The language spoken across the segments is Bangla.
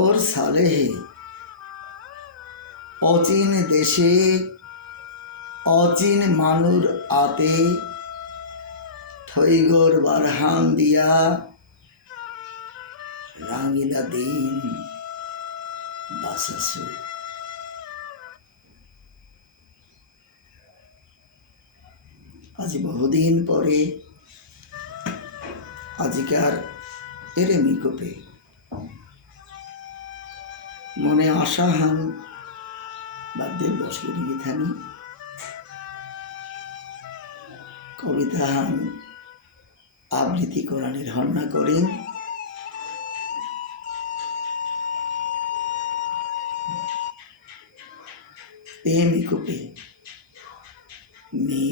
তোর সালেহে অচিন দেশে অচিন মানুর আতে থৈগর বারহান দিয়া রাঙিলা দিন বাসাসু। আজ বহুদিন পরে আজকার এরেমি কোপে মনে আশা হান বাদ্যের বসে দিয়ে থানি কবিতা হান আবৃত্তি কোরআনের হন্না করেন এমি কোপে মি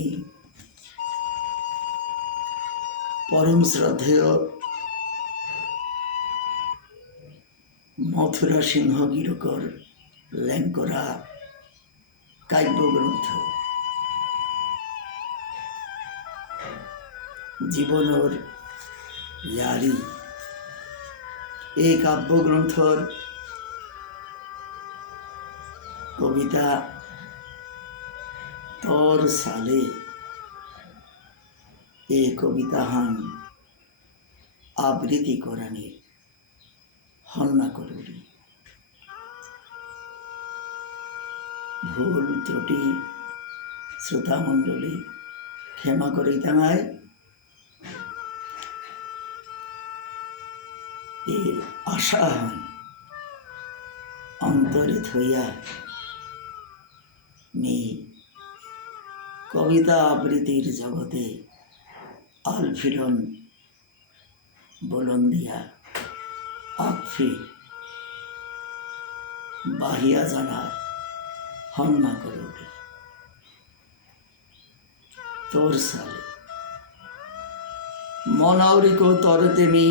পরম শ্রদ্ধেয় মথুরা সিংহ গিরকর লেঙ্করা কাব্যগ্রন্থ জীবনের ইয়ারি এই কাব্যগ্রন্থর কবিতা তোর সালে এ কবিতা হান আবৃত্তি কোরআনে হন্না করুরি ভুল ত্রুটি শ্রোতা মণ্ডলী ক্ষমা করে তাঙায় এর আশা হান অন্তরে থইয়া মি কবিতা আবৃত্তির জগতে আলফিলন বলন্দিয়া আকফি বাহিয়া জানার হন্না করে উঠে তোর সালে মনাউরিকো তরতে মি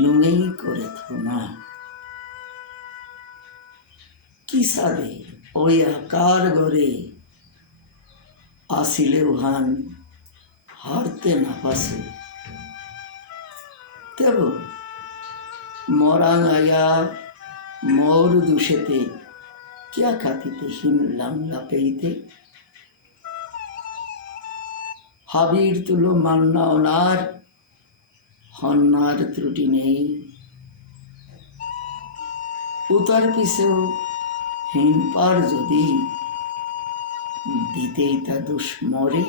নুঙেই করে থুনা কি সাদে ওই আকার গড়ে আসিলে উহান হারতে না পাশে তেব মরাং আয়া মোর দুষেতে क्या খাতিতে হিম লাংলা পেইতে হাবির তুলো মান্না ওনার হন্নার ত্রুটি নেই উতার পিছেও হিনপার যদি দিতেই তা দোষ মরে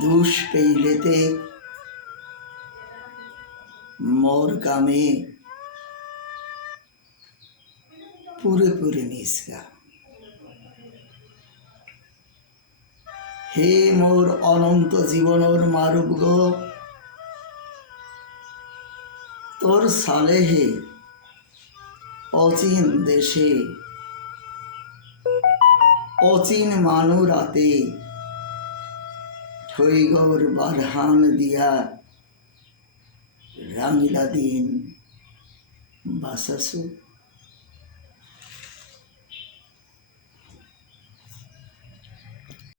দুষ পেইলেতে মোর কামে পুরে পুরে নিষ্কা হে মোর অনন্ত জীবনর মারুব গো তোর সালেহে অচিন দেশে অচিন মানু রাতে থৈগর বারহান দিয়া রাঙিলা দিন বাসাসু।